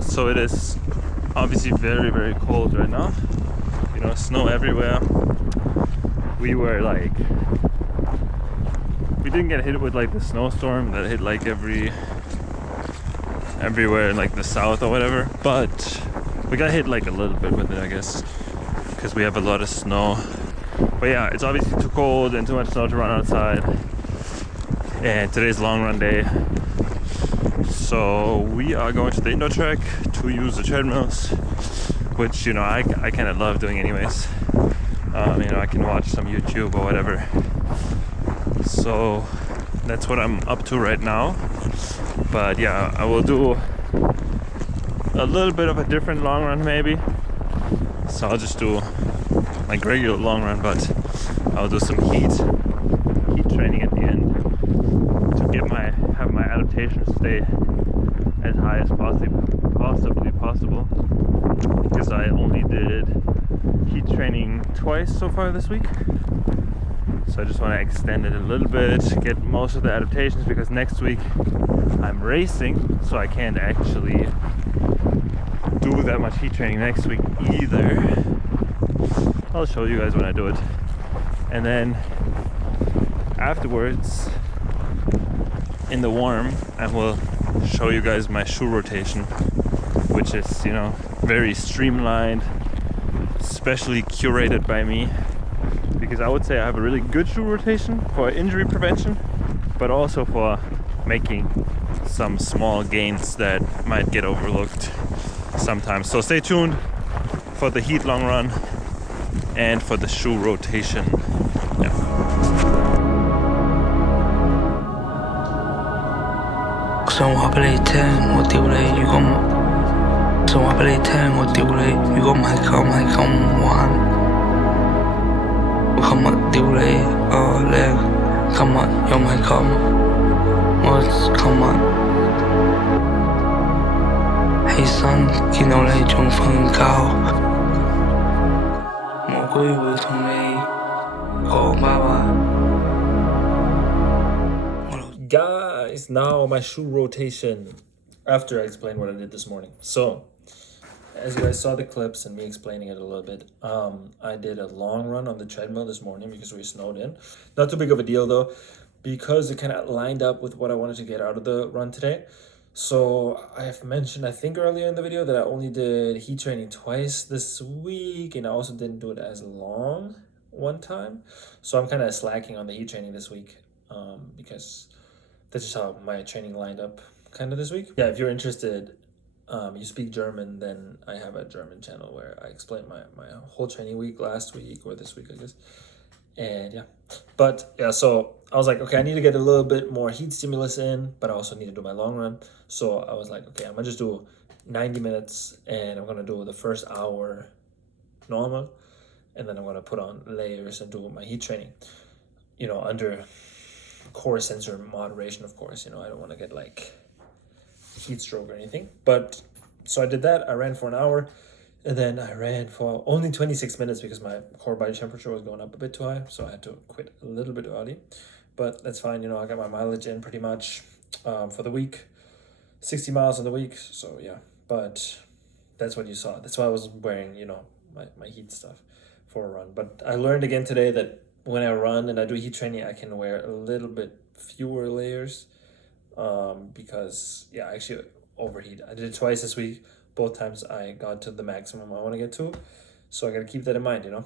So it is obviously very, very cold right now. You know, snow everywhere. We didn't get hit with like the snowstorm that hit like everywhere in like the south or whatever, but we got hit like a little bit with it, I guess, because we have a lot of snow. But yeah, it's obviously too cold and too much snow to run outside. And today's long run day. So we are going to the indoor track to use the treadmills, which, you know, I kind of love doing anyways. You know, I can watch some YouTube or whatever. So that's what I'm up to right now. But yeah, I will do a little bit of a different long run maybe. So I'll just do like regular long run, but I'll do some heat training at the end to have my adaptation stay as high as possibly possible, because I only did heat training twice so far this week. So I just want to extend it a little bit, get most of the adaptations, because next week I'm racing, so I can't actually do that much heat training next week either. I'll show you guys when I do it. And then afterwards, in the warm, I will show you guys my shoe rotation, which is, you know, very streamlined, specially curated by me, because I would say I have a really good shoe rotation for injury prevention, but also for making some small gains that might get overlooked sometimes. So stay tuned for the Heat Longrun and for the shoe rotation. Yeah. 想話俾你聽，我屌你！如果唔想話俾你聽，我屌你！如果唔係咁玩，我琴日屌你叻，今日又唔係咁，我琴日起身見到你仲瞓覺，冇機會同你講拜拜。 Guys, now my shoe rotation after I explained what I did this morning. So as you guys saw the clips and me explaining it a little bit, I did a long run on the treadmill this morning because we snowed in. Not too big of a deal though, because it kind of lined up with what I wanted to get out of the run today. So I've mentioned, I think earlier in the video, that I only did heat training twice this week, and I also didn't do it as long one time. So I'm kind of slacking on the heat training this week, because that's just how my training lined up kind of this week. Yeah, if you're interested, you speak German, then I have a German channel where I explain my whole training week last week, or this week, I guess. And yeah, but yeah, so I was like, okay, I need to get a little bit more heat stimulus in, but I also need to do my long run. So I was like, okay, I'm gonna just do 90 minutes, and I'm gonna do the first hour normal, and then I'm gonna put on layers and do my heat training, you know, under core sensor moderation, of course. You know, I don't want to get like heat stroke or anything. But so I did that. I ran for an hour, and then I ran for only 26 minutes because my core body temperature was going up a bit too high, so I had to quit a little bit early. But that's fine. You know, I got my mileage in pretty much for the week, 60 miles in the week. So yeah, but that's what you saw. That's why I was wearing, you know, my heat stuff for a run. But I learned again today that when I run and I do heat training, I can wear a little bit fewer layers, because yeah, I actually overheat. I did it twice this week. Both times I got to the maximum I want to get to. So I got to keep that in mind, you know,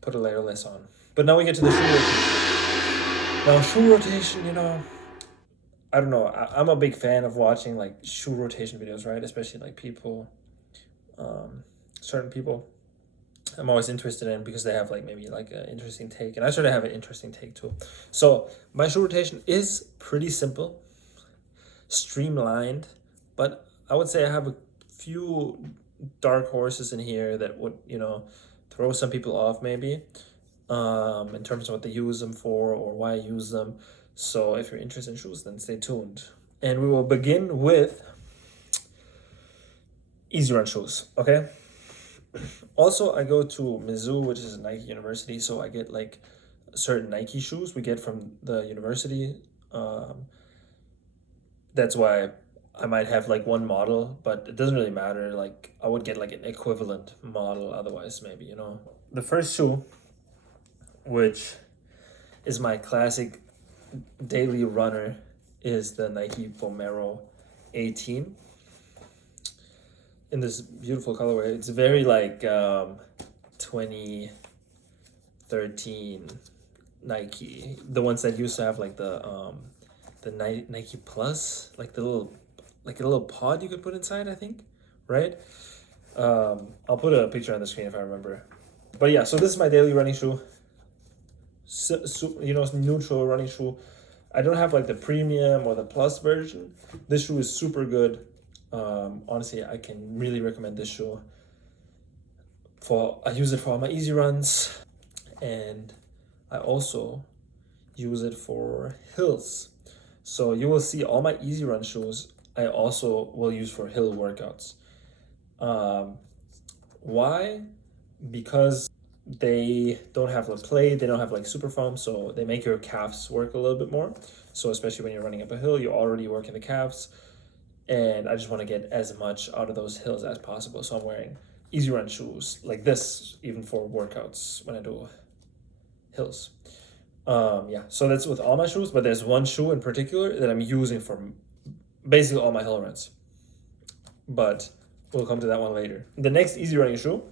put a layer less on. But now we get to the shoe rotation. Now shoe rotation, you know, I don't know. I'm a big fan of watching like shoe rotation videos, right? Especially like people, certain people I'm always interested in, because they have like maybe like an interesting take, and I sort of have an interesting take too. So my shoe rotation is pretty simple, streamlined, but I would say I have a few dark horses in here that would, you know, throw some people off maybe, in terms of what they use them for or why I use them. So if you're interested in shoes, then stay tuned. And we will begin with easy run shoes, okay? Also, I go to Mizzou, which is a Nike university, so I get like certain Nike shoes we get from the university. That's why I might have like one model, but it doesn't really matter. Like I would get like an equivalent model otherwise, maybe, you know. The first shoe, which is my classic daily runner, is the Nike Vomero 18 in this beautiful colorway. It's very like 2013 Nike, the ones that used to have like the Nike Plus, like the little, like a little pod you could put inside, I think, right? I'll put a picture on the screen if I remember. But yeah, so this is my daily running shoe. You know, neutral running shoe. I don't have like the premium or the plus version. This shoe is super good. Honestly, I can really recommend this shoe. I use it for all my easy runs, and I also use it for hills. So you will see all my easy run shoes I also will use for hill workouts. Why? Because they don't have like play, they don't have like super foam, so they make your calves work a little bit more. So especially when you're running up a hill, you're already working the calves, and I just want to get as much out of those hills as possible. So I'm wearing easy run shoes like this, even for workouts when I do hills. Yeah, so that's with all my shoes, but there's one shoe in particular that I'm using for basically all my hill runs. But we'll come to that one later. The next easy running shoe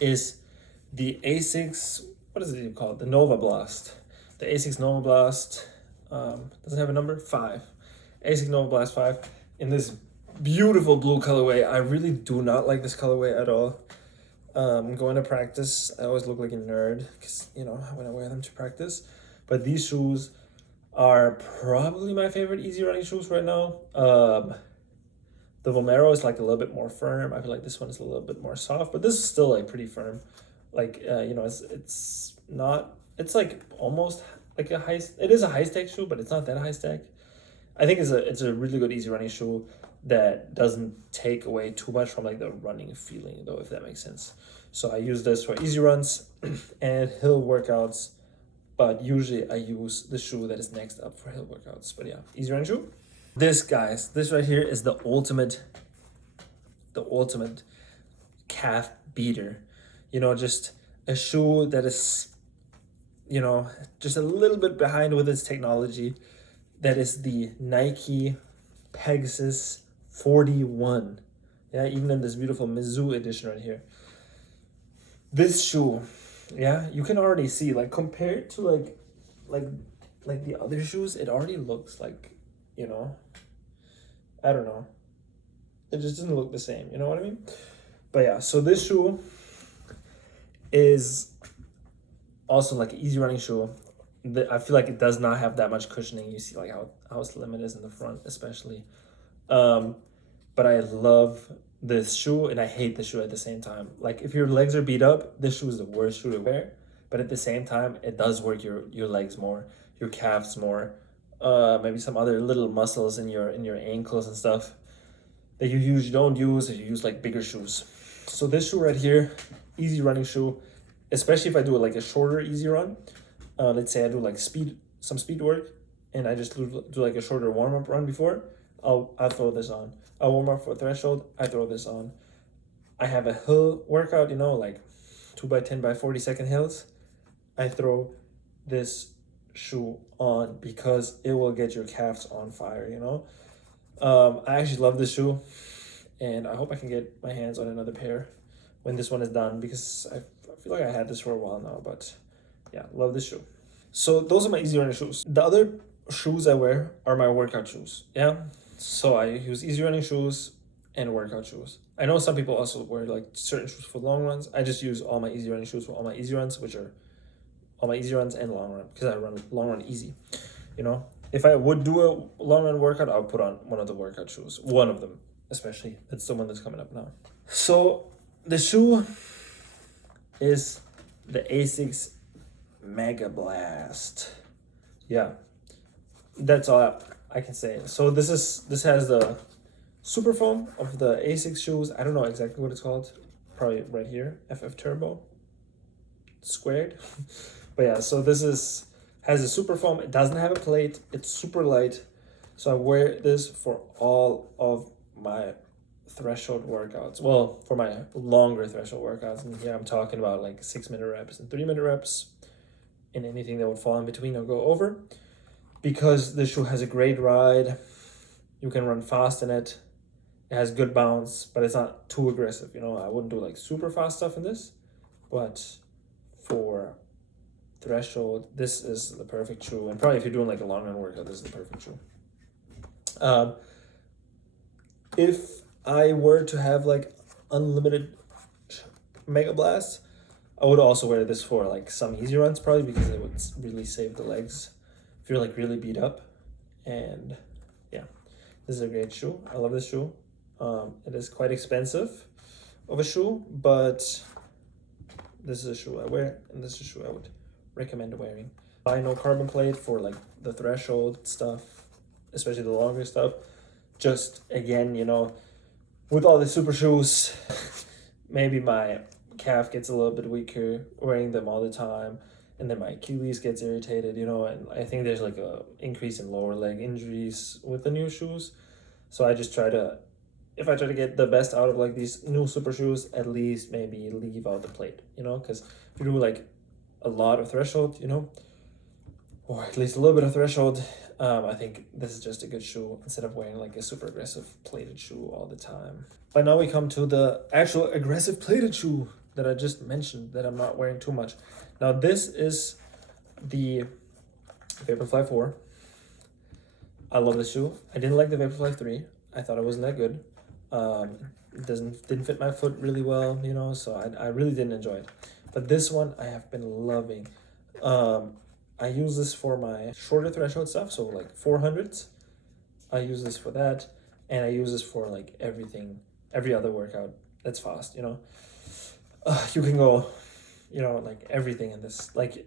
is the Asics, what is it called? The Nova Blast. The Asics Nova Blast doesn't have a number, 5. Asics Nova Blast 5 in this beautiful blue colorway. I really do not like this colorway at all. Going to practice, I always look like a nerd because, you know, when I wear them to practice. But these shoes are probably my favorite easy running shoes right now. The Vomero is like a little bit more firm. I feel like this one is a little bit more soft, but this is still like pretty firm. Like, you know, it's not, it's like almost like it is a high stack shoe, but it's not that high stack. I think it's a really good easy running shoe that doesn't take away too much from like the running feeling though, if that makes sense. So I use this for easy runs and hill workouts, but usually I use the shoe that is next up for hill workouts. But yeah, easy running shoe. This, guys, this right here is the ultimate calf beater. You know, just a shoe that is, you know, just a little bit behind with its technology. That is the Nike Pegasus 41. Yeah, even in this beautiful Mizzou edition right here. This shoe, yeah, you can already see, like, compared to like the other shoes, it already looks like, you know, I don't know. It just doesn't look the same, you know what I mean? But yeah, so this shoe is also like an easy running shoe. I feel like it does not have that much cushioning. You see like how slim it is in the front, especially. But I love this shoe and I hate the shoe at the same time. Like if your legs are beat up, this shoe is the worst shoe to wear. But at the same time, it does work your legs more, your calves more, maybe some other little muscles in your ankles and stuff that you usually don't use if you use like bigger shoes. So this shoe right here, easy running shoe, especially if I do like a shorter easy run. Let's say I do like some speed work, and I just do like a shorter warm up run before. I'll throw this on. I'll warm up for threshold. I throw this on. I have a hill workout, you know, like 2x10 by 40-second hills. I throw this shoe on because it will get your calves on fire, you know. I actually love this shoe, and I hope I can get my hands on another pair when this one is done, because I feel like I had this for a while now. But yeah, love this shoe. So those are my easy running shoes. The other shoes I wear are my workout shoes. Yeah, so I use easy running shoes and workout shoes. I know some people also wear like certain shoes for long runs. I just use all my easy running shoes for all my easy runs, which are all my easy runs and long run, because I run long run easy. You know, if I would do a long run workout, I would put on one of the workout shoes, one of them especially. That's the one that's coming up now. So the shoe is the Asics Mega Blast. Yeah, that's all I can say. So this has the super foam of the Asics shoes. I don't know exactly what it's called. Probably right here, FF Turbo squared. But yeah, so this has a super foam. It doesn't have a plate. It's super light. So I wear this for all of my threshold workouts. Well, for my longer threshold workouts. And here I'm talking about like 6-minute reps and 3-minute reps, and anything that would fall in between I'll go over. Because this shoe has a great ride, you can run fast in it. It has good bounce, but it's not too aggressive. You know, I wouldn't do like super fast stuff in this, but for threshold, this is the perfect shoe. And probably if you're doing like a long run workout, this is the perfect shoe. If I were to have like unlimited Mega Blast, I would also wear this for like some easy runs, probably, because it would really save the legs if you're like really beat up. And yeah, this is a great shoe. I love this shoe. It is quite expensive of a shoe, but this is a shoe I wear, and this is a shoe I would recommend wearing. Buy no carbon plate for like the threshold stuff, especially the longer stuff. Just again, you know, with all the super shoes, maybe my calf gets a little bit weaker wearing them all the time, and then my Achilles gets irritated, you know, and I think there's like a increase in lower leg injuries with the new shoes. So I just try to, if I try to get the best out of like these new super shoes, at least maybe leave out the plate, you know, because if you do like a lot of threshold, you know, or at least a little bit of threshold, I think this is just a good shoe instead of wearing like a super aggressive plated shoe all the time. But now we come to the actual aggressive plated shoe that I just mentioned that I'm not wearing too much. Now this is the Vaporfly 4. I love this shoe. I didn't like the Vaporfly 3. I thought it wasn't that good. It didn't fit my foot really well, you know, so I really didn't enjoy it. But this one I have been loving. I use this for my shorter threshold stuff, so like 400s. I use this for that, and I use this for like everything, every other workout that's fast, you know. You can go, you know, like everything in this. Like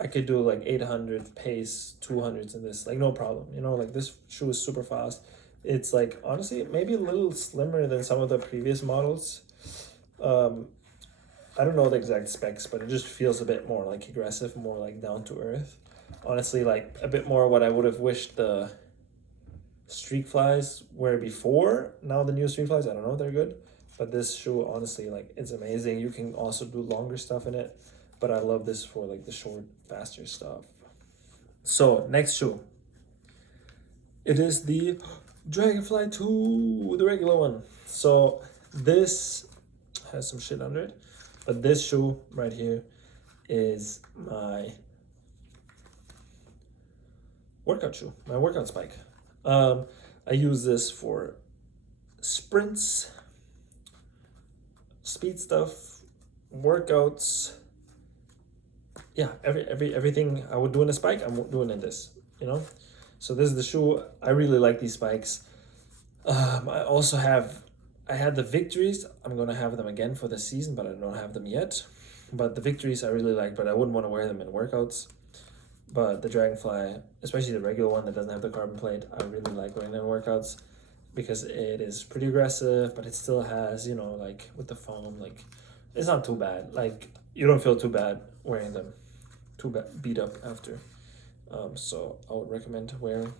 I could do like 800 pace, 200s in this, like no problem, you know. Like this shoe is super fast. It's like honestly maybe a little slimmer than some of the previous models. I don't know the exact specs, but it just feels a bit more like aggressive, more like down to earth. Honestly, like a bit more what I would have wished the Streak Flies were before. Now the new Streak Flies, I don't know if they're good, but this shoe, honestly, like it's amazing. You can also do longer stuff in it, but I love this for like the short, faster stuff. So next shoe, it is the Dragonfly 2, the regular one. So this has some shit under it. But this shoe right here is my workout shoe, my workout spike. I use this for sprints, speed stuff, workouts. Yeah, everything I would do in a spike, I'm doing in this, you know? So this is the shoe. I really like these spikes. I had the Victories. I'm going to have them again for the season, but I don't have them yet. But the Victories I really like, but I wouldn't want to wear them in workouts. But the Dragonfly, especially the regular one that doesn't have the carbon plate, I really like wearing them in workouts because it is pretty aggressive, but it still has, you know, like with the foam, like it's not too bad. Like you don't feel too bad wearing them, beat up after. So I would recommend wearing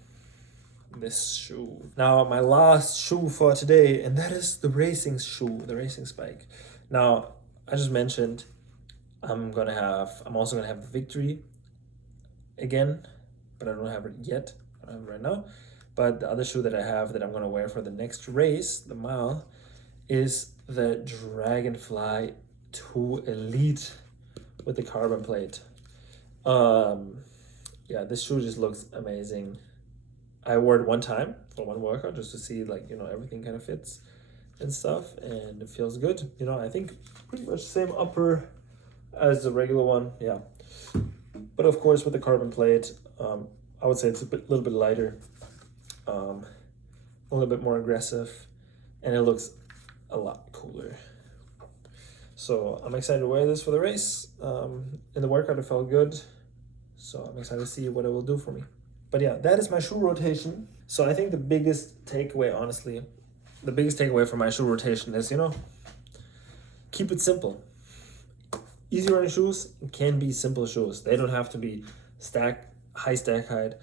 this shoe. Now my last shoe for today, and that is the racing shoe, the racing spike. Now I just mentioned I'm also gonna have the Victory again, but I don't have it yet. I don't have it right now. But the other shoe that I have that I'm gonna wear for the next race, the mile, is the Dragonfly 2 Elite with the carbon plate. Yeah, this shoe just looks amazing. I wore it one time for one workout just to see, like, you know, everything kind of fits and stuff, and it feels good. You know, I think pretty much same upper as the regular one, yeah. But of course, with the carbon plate, I would say it's little bit lighter, a little bit more aggressive, and it looks a lot cooler. So I'm excited to wear this for the race. In the workout, it felt good. So I'm excited to see what it will do for me. But yeah, that is my shoe rotation. So I think the biggest takeaway, honestly, the biggest takeaway from my shoe rotation is, you know, keep it simple. Easy running shoes can be simple shoes. They don't have to be high stack height,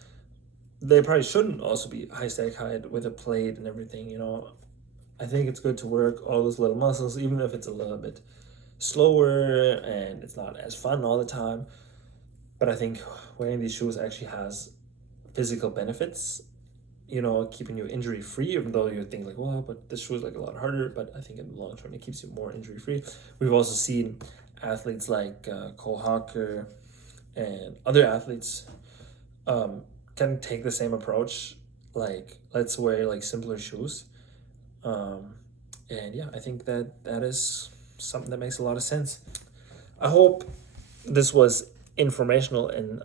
they probably shouldn't also be high stack height with a plate and everything, you know. I think it's good to work all those little muscles, even if it's a little bit slower and it's not as fun all the time. But I think wearing these shoes actually has physical benefits, you know, keeping you injury free, even though you think like, well, but this shoe is like a lot harder. But I think in the long term, it keeps you more injury free. We've also seen athletes like Cole Hawker and other athletes can take the same approach. Like, let's wear like simpler shoes. And yeah, I think that is something that makes a lot of sense. I hope this was informational and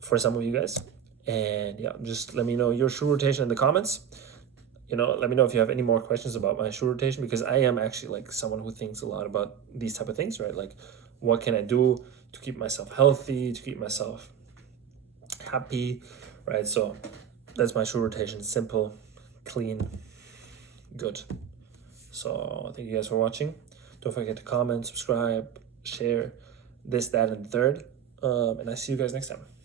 for some of you guys. And yeah, just let me know your shoe rotation in the comments. You know, let me know if you have any more questions about my shoe rotation, because I am actually like someone who thinks a lot about these type of things, right? Like, what can I do to keep myself healthy, to keep myself happy, right? So that's my shoe rotation. Simple, clean, good. So thank you guys for watching. Don't forget to comment, subscribe, share this, that, and the third. And I see you guys next time.